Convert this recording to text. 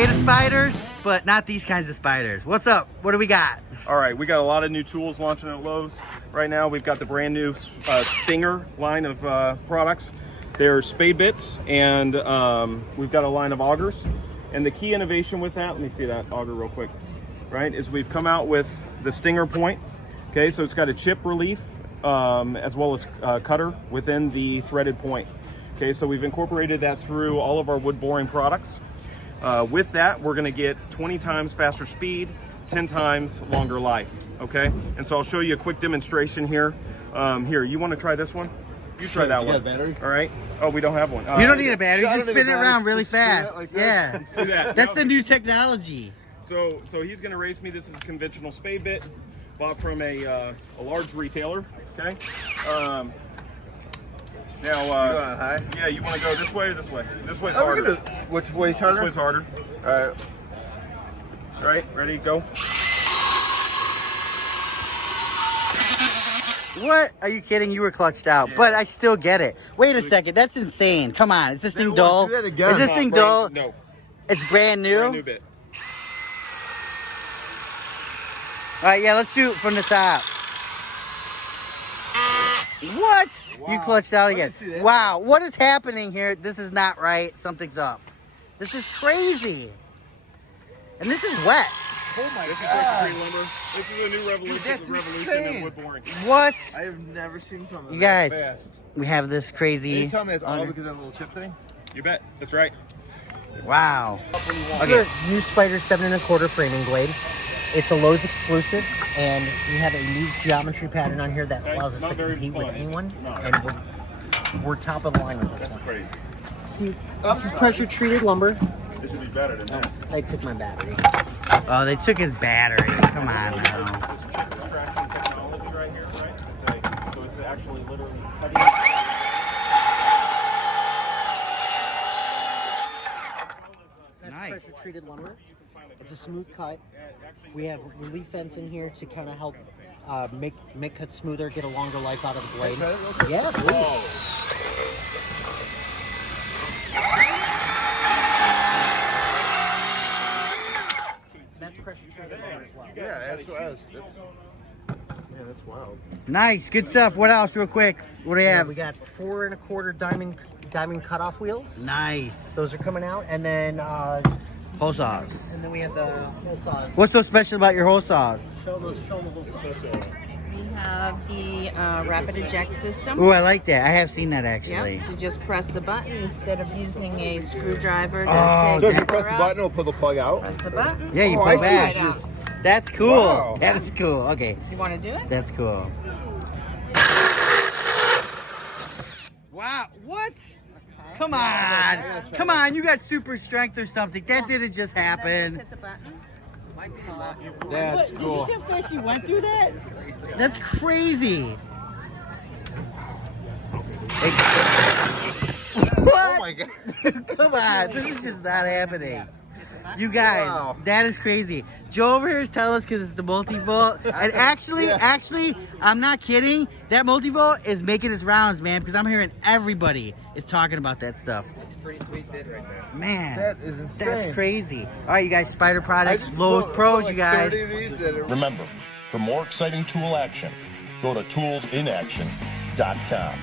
afraid of spiders, but not these kinds of spiders. What's up? What do we got? All right, we got a lot of new tools launching at Lowe's right now. We've got the brand new Stinger line of products. They're spade bits, and we've got a line of augers. And the key innovation with that, let me see that auger real quick, right, is we've come out with the Stinger point. Okay, so it's got a chip relief as well as cutter within the threaded point. Okay, so we've incorporated that through all of our wood boring products. With that, we're gonna get 20 times faster speed, 10 times longer life, okay? And so I'll show you a quick demonstration here. Here, you wanna try this one? You try that one. Battery? All right. Oh, we don't have one. You don't need a battery, just spin it around really fast. Like yeah, Let's do that. that's the new technology. So he's gonna race me. This is a conventional spade bit, bought from a large retailer, okay? Now, yeah, you wanna go this way or this way? This way's harder. Which way's harder? This way's harder. All right. All right, ready, go. What? Are you kidding? You were clutched out, but I still get it. Wait a second, that's insane. Come on, is this thing dull? Do that again. Is this thing dull? No, It's brand new? brand new bit. All right, yeah, let's do it from the top. What? Wow. You clutched out again. see that. Wow, what is happening here? This is not right. Something's up. This is crazy. And this is wet. Oh my This is god. Green lumber. This is a new revolution in wood boring. What? I have never seen something You that guys, fast. we have this Can crazy. you tell me it's all under- because of that little chip thing? You bet. That's right. Wow. This is a new SPYDER 7 1/4 framing blade. It's a Lowe's exclusive, and we have a new geometry pattern on here that Okay, allows us not to very compete with fun, is it? anyone, No. and we're top of the line with this one. Great. See, this is pressure treated lumber. This should be better than that. I took my battery. Oh, they took his battery. Come on now. This chip extraction technology right here, right? So it's actually literally cutting. That's Nice. pressure treated lumber. It's a smooth cut. We have relief vents in here to kind of help make cuts smoother, get a longer life out of the blade. Yeah, please. That's pressure treated lumber as well. Yeah, that's what I was. Yeah, that's wild. Nice, good stuff. What else, real quick? What do you have? We got 4 1/4 diamond cutoff wheels. Nice. Those are coming out, and then Hole saws. we have the hole saws. What's so special about your hole saws? Show them the hole saws. We have the rapid eject system. Ooh, I like that. I have seen that actually. Yep, so just press the button instead of using a screwdriver to Oh, take So if the you press the cover button, out. it'll pull the plug out. Press the button. Yeah, you Oh, pull I see. back. Right out. That's cool. Wow. That's cool. Okay, You want to do it? that's cool. Wow, what? Come on. Come on, you got super strength or something. That didn't just Just happen. hit the button. That's cool. Did you see how fast you went through that? That's crazy. Oh What? my god. Come on, this is just not happening. You guys, Wow. that is crazy. Joe over here is telling us because it's the multivolt. And actually, I'm not kidding. That multivolt is making its rounds, man, because I'm hearing everybody is talking about that stuff. It's a pretty sweet bit right there. Man, That is insane. that's crazy. All right, you guys, SPYDER I products, just Lowe's bought Pros, like you guys. 30 of these that are- Remember, for more exciting tool action, go to toolsinaction.com.